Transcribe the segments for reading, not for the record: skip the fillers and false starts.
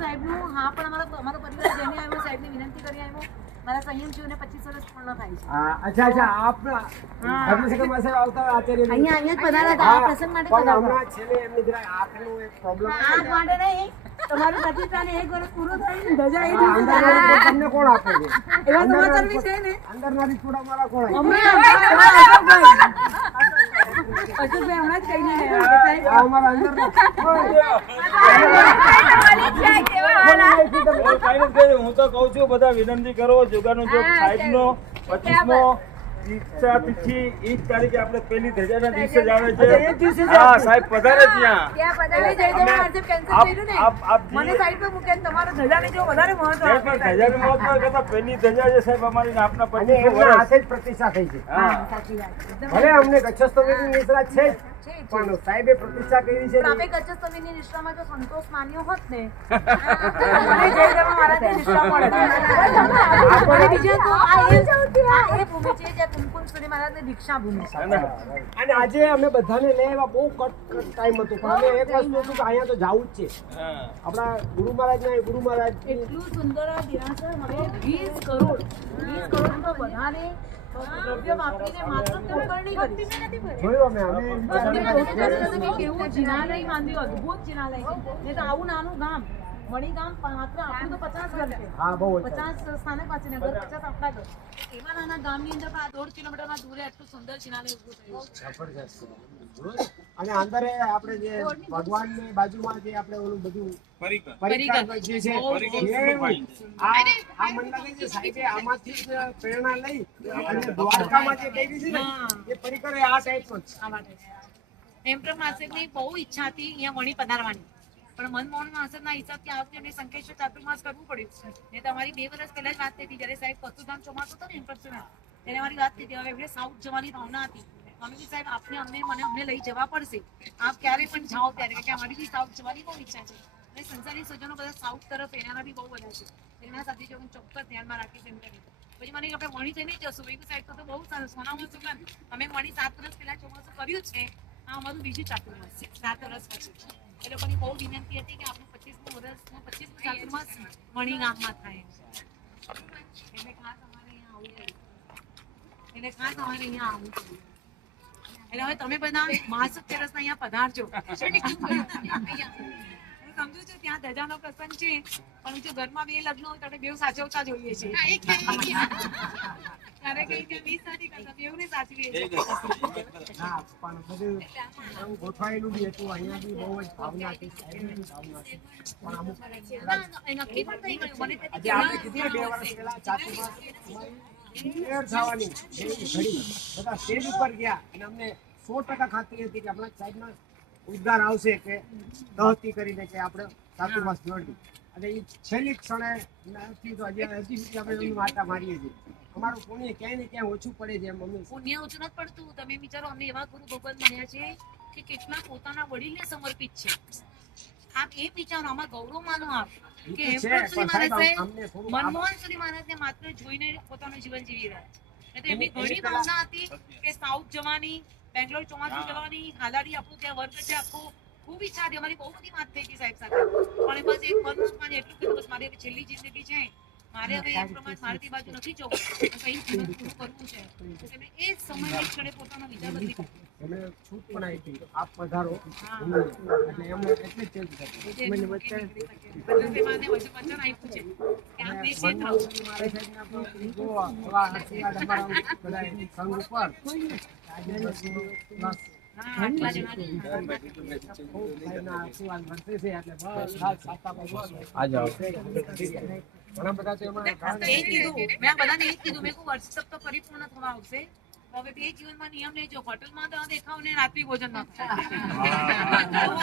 સાહેબનું હા પણ અમારો પરિવાર જેને આવ્યો સાહેબની વિનંતી કરી આવ્યો મારા સંયમજીઓને 25 વર્ષ પૂર્ણ થાય છે. અચ્છા આપ ધર્મશેખરમાં સાહેબ આવતા આચાર્ય અહીંયા જ પધાર્યા હતા આ પ્રસંગ માટે પણ હમણાં છેલ્લે એમની જરા આંખનો એક પ્રોબ્લેમ આંખ માટે નહીં તમારું પ્રતિષ્ઠાને 1 વર્ષ પૂરું થયું ધજા એ તમને કોણ આપે છે એવા સમાચાર બી છે ને અંદરના રીતોડા મારા કોણ અશોકભાઈ હમણાં જ કહીને આ અમારા અંદરના હું તો કઉ છું બધા વિનંતી કરો જુગારનું જો સાહેબનો 25મો દીક્ષા તિથિ એ જ તારીખે આપણે પહેલી ધજાના દિવસે જ આવે છે. હા સાહેબ પધારે ત્યાં મને સાઈડ પર મૂકે તમારો ધજાને જો વધારે મહત્વ ધજાનું મહત્વ કરતા પહેલી ધજા છે સાહેબ અમારી ને આપના 25 વર્ષ વર્ષ હાથે જ પ્રતિષ્ઠા થઈ છે. સાચી વાત ભલે અમને કચ્છસ્થળની નિષ્ઠા છે જ, પણ સાહેબે પ્રતિષ્ઠા કરી છે. આપણે કચ્છસ્થળની નિષ્ઠામાં જો સંતોષ માન્યો હોત ને મને જય જવા મહારાજની નિષ્ઠા મળે. અને બીજું તો આ એ ભૂમિ છે જ્યાં કુમકુમ સુરી મહારાજની દીક્ષા ભૂમિ છે. અને આજે અમે બધાને લેવા બહુ કટ ટાઈમ હતો, પણ અમે એક વસ્તુ હતું કે અહીંયા તો જવું જ છે. આપણા ગુરુ મહારાજ એટલું સુંદર આ દેરાસર હવે 20 કરોડ તો વધારે દ્રવ્ય વાપરીને માત્ર કરણી કરી જોયું અમે કેવું જિનાલય બાંધ્યું અદભુત જિનાલય છે. નહીં તો આવું નાનું ગામ મણી ગામ માત્ર આપણું તો 50 ઘર છે. હા બહુ 50 સ્થાનક પાસે ને ઘર 50 આપણા ઘર એવા નાના ગામની અંદર આ 1.5 કિલોમીટરમાં દૂરે આટલું સુંદર જિનાલય ઊભું થયું. જબરજસ્ત. અને અંદર આપણે જે ભગવાનની બાજુમાં જે આપણે ઓલું બધું પરિકર જે છે આ મંડળે જે સાહેબે આમાંથી જ પ્રેરણા લઈ અને દ્વારકામાં જે કરી છે ને એ પરિકર એ આ ટાઈપનો જ હેમપ્રભુ માસેની બહુ ઈચ્છા હતી અહીંયા વણી પધારવાની, પણ મનમોહન માસના હિસાબથી આ વખતે એમને સંકેશ્વર ચાતુર્માસ કરવું પડ્યું. ને તમારી 2 વર્ષ પહેલા જ વાત થઈ હતી જ્યારે સાહેબ કસ્તુરધામ ચોમાસું હતો ને હેમપ્રભુના ત્યારે મારી વાત થઈ હતી. હવે એમને સાઉથ જવાની ભાવના હતી. અમે બી સાહેબ અમને લઈ જવા પડશે, આપ ક્યારે પણ જાઓ ત્યારે, કે અમારી બી સાઉથ જવાની બહુ ઈચ્છા છે. અને સંસારી સજ્જનો બધા સાઉથ તરફ એના બી બહુ બધા છે. એના સાથે જો હું ચોક્કસ ધ્યાનમાં રાખીશ એમ કરી. પછી મને આપણે મણી થઈ નહીં જશું એવું સાહેબ તો બહુ સારું સોનામાં સુગંધ અમે મણી 7 વર્ષ પહેલા ચોમાસું કર્યું છે. આ અમારું બીજું ચાતુર્માસ છે 7 વર્ષ પછી. એ લોકોની બહુ વિનંતી હતી કે આપણું 25મું વર્ષનું 25મું ચાતુર્માસ મણી ગામમાં થાય એટલે ખાસ અમારે અહીંયા આવવું એટલે હવે તમે બધા મહાસુખ તેરસના અહીંયા પધારજો. હું સમજુ છું ત્યાં ધજાનો પ્રસંગ છે, પણ જો ઘરમાં 2 લગ્ન હોય તો આપણે 2 સાચવતા જોઈએ છીએ. ત્યારે કઈ ત્યાં 20 નથી કરતા, 2ને સાચવીએ છીએ. હા પણ બધું ગોઠવાયેલું બી હતું. અહીંયા બી બહુ જ ભાવના હતી, સાહેબની ભાવના હતી. પણ અમુક નક્કી પણ થઈ ગયું મને આજે આપણે કેટલા 2 વર્ષ પહેલા ચાતુર્માસ થવાની ઘડી બધા સ્ટેજ ઉપર ગયા અને અમને 100% ખાતરી હતી કે હમણાં સાહેબના ઉદ્ગાર આવશે કે દહતી કરીને કે આપણે ચાતુર્માસ જોડવી. અને એ છેલ્લી ક્ષણે નથી તો હજી સુધી આપણે એમની વાર્તા મારીએ છીએ. અમારું પુણ્ય ક્યાંય ને ક્યાંય ઓછું પડે છે એમ અમને પુણ્ય ઓછું નથી પડતું. તમે વિચારો અમને એવા ગુરુ ભગવાન મળ્યા છે કે કેટલા પોતાના વડીલને સમર્પિત છે. આપ એ વિચારો, આમાં ગૌરવ માનો આપ કે હેમપ્રભુ સુરી મહારાજે મનમોહન સુરી મહારાજને માત્ર જોઈને પોતાનું જીવન જીવી રહ્યા છે. તો એમની ઘણી ભાવના હતી કે સાઉથ જવાની, બેંગ્લોર ચોમાસું જવાની, હાલાડી આપણું ત્યાં વર્ગ છે આખું, ખૂબ ઈચ્છા હતી. અમારી બહુ બધી વાત થઈ હતી સાહેબ સાથે, પણ બસ એક મનમાં એટલું કીધું બસ મારી હવે છેલ્લી જિંદગી છે, મારે હવે એ પ્રમાણે મારી બાજુ નથી જવું, કઈ જીવન પૂરું કરવું છે. તમે એ સમય ક્ષણે પોતાનો વિચાર બદલી કર્યો. એમણે છૂટ પણ આપી, આપ પધારો એટલે એમને એટલે જ ચેન્જ કર્યું. મને વચ્ચે વચન આપ્યું છે કે આપ નિશ્ચિત રહો. મારે સાહેબના જો આવા આશીર્વાદ અમારા બધા સંઘ ઉપર આજે બસ આટલા જણાની સાહેબના આશીર્વાદ મળશે છે એટલે બસ સાતા ભગવાન ઘણા બધા તો એમાં એ કીધું, મેં બધાને એ જ કીધું, મેં કહું વર્ષ તો પરિપૂર્ણ થવા આવશે. હવે 2 જીવનમાં નિયમ લેજો, હોટલમાં તો દેખાવ ને રાત્રિ ભોજન ના થાય.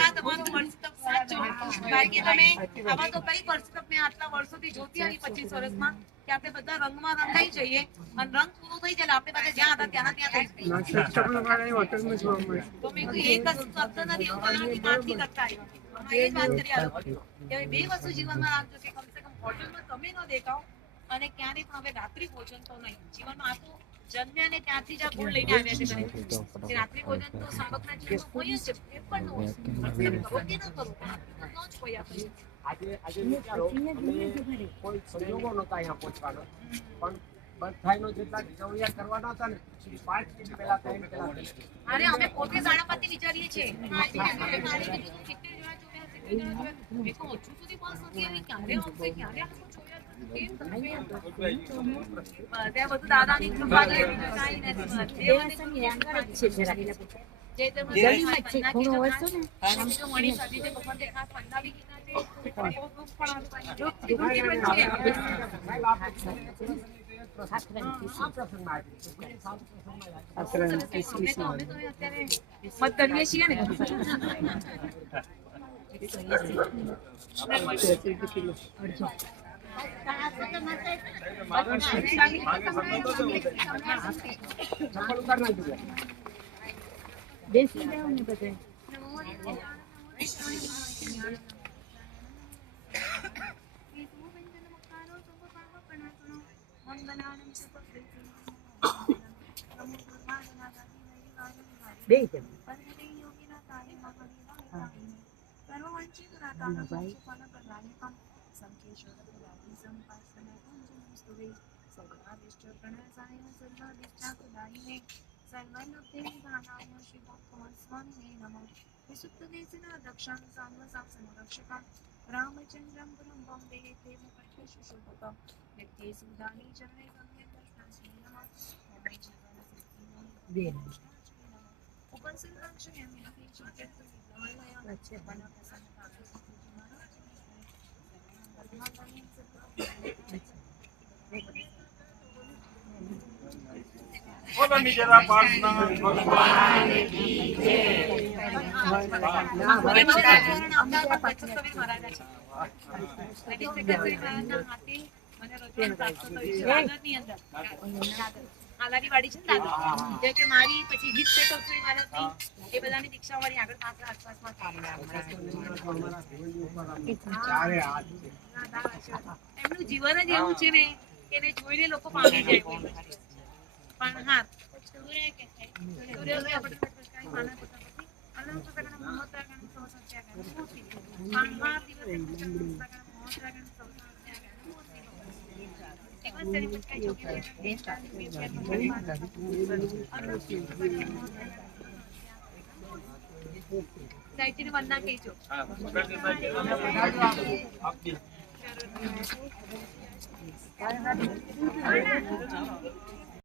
આ તમારું વર્ષ સાચો. બાકી તમે આમાં તો કઈ વર્ષ મેં આટલા વર્ષોથી જોતી આવી 25 વર્ષમાં કે આપણે બધા રંગમાં રંગાઈ જઈએ અને રંગ પૂરો થઈ જાય આપણે બધા જ્યાં હતા ત્યાં થઈ જઈએ. તો મેં કહ્યું એક જ શબ્દ નથી એવું બનાવતી માનથી કરતા આવ્યા. એ જ વાત કરી આ લોકો કે 2 વસ્તુ જીવનમાં રાખજો કે કમસે કમ હોટલમાં તમે ન દેખાવ અને ક્યારે પણ હવે રાત્રિ ભોજન તો નહીં. જીવનમાં આ તો જન્મ્યા ને ત્યાંથી જ આ ગુણ લઈને આવ્યા છે ઘરે. રાત્રિ ભોજન તો સાબકના જીવનમાં હોય જ છે, એ પણ ન હોય. કરો કે ન કરો, પણ ન જ હોય આપણે. આજે વિચારો અમે કોઈ સંજોગો નહોતા અહીંયા પહોંચવાના પણ બધાયનો જેટલા જરૂરિયાત કરવાના હતા ને એ 5 મિનિટ પહેલા 3 પહેલા થઈ ગયું. અરે અમે પોતે સાડાપાતી વિચારીએ છીએ મેં કહું હજુ સુધી બસ નથી આવી ક્યારે આવશે ક્યારે આ લોકો જોયા નથી. કેમ થશે? ત્યાં બધું દાદાની કૃપા છે બીજું કાંઈ નથી. જે તમે મણી સાધી છે ભગવાન ખાસ પંજાબી કીધા છે બહુ દુઃખ પણ સાહેબ, આ પ્રસંગમાં અમે તો અત્યારે મત કરીએ છીએ ને ચપ્પલ ઉતાર નાખજો. બેસી જાવ ને બધે બે જણ રામચંદ્રમ ગુરુ બોમ્બે દેવ શુભકમ વ્યક્તિ સુદાની ચરણે ગમ્ય કૃષ્ણ શ્રી નમઃ બે ઉપનસિલ લક્ષ્મી અમિતિ ચિત્ત વિદ્યાલય અચ્છા બોલો નિજરા પાર્થના ભગવાન વાડી છે ને દાદા જે કે મારી પછી ગીત પેટોત્સવી મહારાજની એ બધાની દીક્ષા વાળી આગળ પાછળ આસપાસમાં ચારે હાથ છે. એમનું જીવન જ એવું છે ને કે એને જોઈને લોકો પામી જાય પણ હા સૂર્ય આપણે કઈ માના પોતા પછી અનંત સગણ મહોત્રાગણ સૌસત્યાગણ મૂર્તિ પાંચમા દિવસે સગણ મહોત્રાગણ સૌસત્યાગણ મૂર્તિ દિવસ તેની પટકાઈ ચોકી સાહિત્યની વંદના કહેજો આપની